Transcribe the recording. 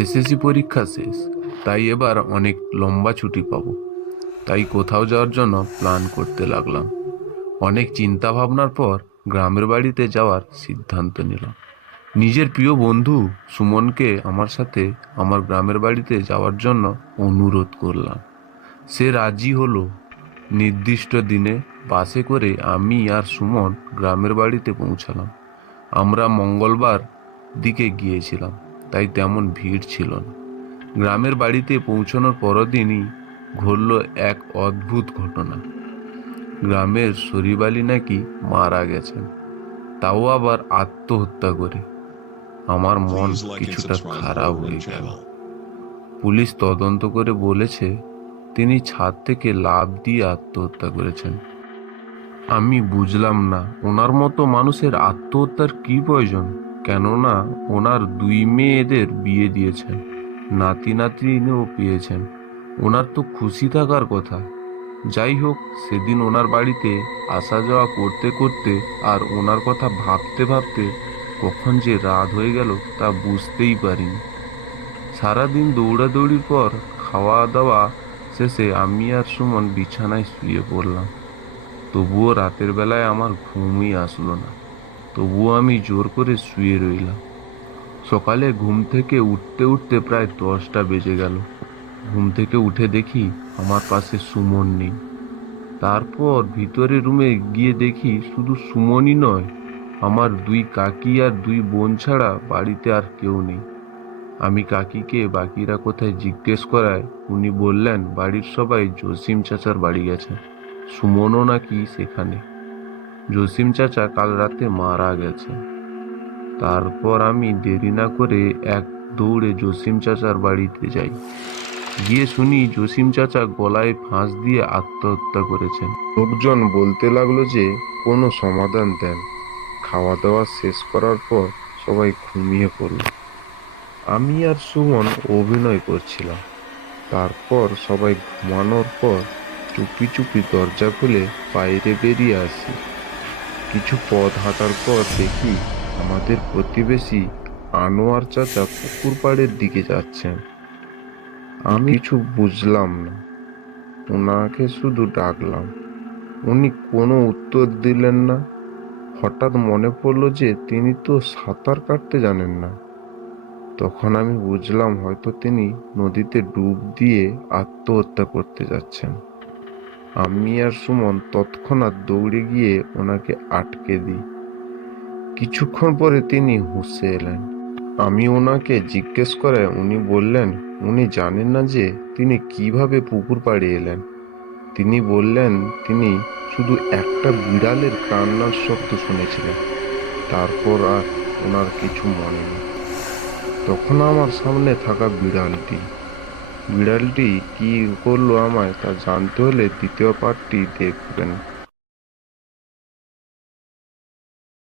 SSC পরীক্ষা শেষ, তাই এবার অনেক লম্বা ছুটি পাবো। তাই কোথাও যাওয়ার জন্য প্ল্যান করতে লাগলাম। অনেক চিন্তা ভাবনার পর গ্রামের বাড়িতে যাওয়ার সিদ্ধান্ত নিলাম। নিজের প্রিয় বন্ধু সুমনকে আমার সাথে আমার গ্রামের বাড়িতে যাওয়ার জন্য অনুরোধ করলাম। সে রাজি হলো। নির্দিষ্ট দিনে বাসে করে আমি আর সুমন গ্রামের বাড়িতে পৌঁছালাম। আমরা মঙ্গলবার দিকে গিয়েছিলাম, তাই তেমন ভিড় ছিল না। গ্রামের বাড়িতে পৌঁছানোর পরদিনই ঘটল এক অদ্ভুত ঘটনা। গ্রামের শরীফ আলী নাকি মারা গেছেন, তাও আবার আত্মহত্যা করে। আমার মন কিছুটা খারাপ হয়ে গেল। পুলিশ তদন্ত করে বলেছে তিনি ছাদ থেকে লাফ দিয়ে আত্মহত্যা করেছেন। আমি বুঝলাম না ওনার মতো মানুষের আত্মহত্যার কি প্রয়োজন, কেননা ওনার 2 মেয়েদের বিয়ে দিয়েছেন, নাতি নাতনিও পেয়েছেন। ওনার তো খুশি থাকার কথা। যাই হোক, সেদিন ওনার বাড়িতে আসা যাওয়া করতে করতে আর ওনার কথা ভাবতে ভাবতে কখন যে রাত হয়ে গেল তা বুঝতেই পারিনি। সারাদিন দৌড়াদৌড়ির পর খাওয়া দাওয়া শেষে আমি আর সুমন বিছানায় শুয়ে পড়লাম। তবুও রাতের বেলায় আমার ঘুমই আসলো না। তবুও আমি জোর করে শুয়ে রইলাম। সকালে ঘুম থেকে উঠতে উঠতে প্রায় 10টা বেজে গেল। ঘুম থেকে উঠে দেখি আমার পাশে সুমন নেই। তারপর ভিতরে রুমে গিয়ে দেখি শুধু সুমনই নয়, আমার 2 কাকি আর 2 বোন ছাড়া বাড়িতে আর কেউ নেই। আমি কাকিকে বাকিরা কোথায় জিজ্ঞেস করায় উনি বললেন বাড়ির সবাই জসিম চাচার বাড়ি গেছে, সুমনও নাকি সেখানে। জসিম চাচা কাল রাতে মারা গেছে। তারপর আমি দেরি না করে এক দৌড়ে জসিম চাচার বাড়িতে যাই। গিয়ে শুনি জসিম চাচা গলায় ফাঁস দিয়ে আত্মহত্যা করেছেন। লোকজন বলতে লাগলো যে কোনো সমাধান দেন। খাওয়া দাওয়া শেষ করার পর সবাই ঘুমিয়ে পড়ল। আমি আর সুমন অভিনয় করছিলাম। তারপর সবাই ঘুমানোর পর চুপি চুপি দরজা খুলে বাইরে বেরিয়ে আসি। কিছু পথ হাঁটার পর দেখি আমাদের প্রতিবেশী আনোয়ার চাচা পুকুর পাড়ের দিকে যাচ্ছেন। আমি কিছু বুঝলাম না, ওনাকে শুধু ডাকলাম। উনি কোনো উত্তর দিলেন না। হঠাৎ মনে পড়লো যে তিনি তো সাঁতার কাটতে জানেন না। তখন আমি বুঝলাম হয়তো তিনি নদীতে ডুব দিয়ে আত্মহত্যা করতে যাচ্ছেন। আমি আর সুমন তৎক্ষণাৎ দৌড়ে গিয়ে ওনাকে আটকে দিই। কিছুক্ষণ পরে তিনি হুঁশে এলেন। আমি ওনাকে জিজ্ঞেস করায় উনি বললেন উনি জানেন না যে তিনি কিভাবে পুকুর পাড়ে এলেন। তিনি বললেন তিনি শুধু একটা বিড়ালের কান্নার শব্দ শুনেছিলেন। তারপর আর ওনার কিছু মনে নেই। তখন আমার সামনে থাকা বিড়ালটি কি করলো আমায় তা জানতে হলে দ্বিতীয় পার্টটি দেখবেন।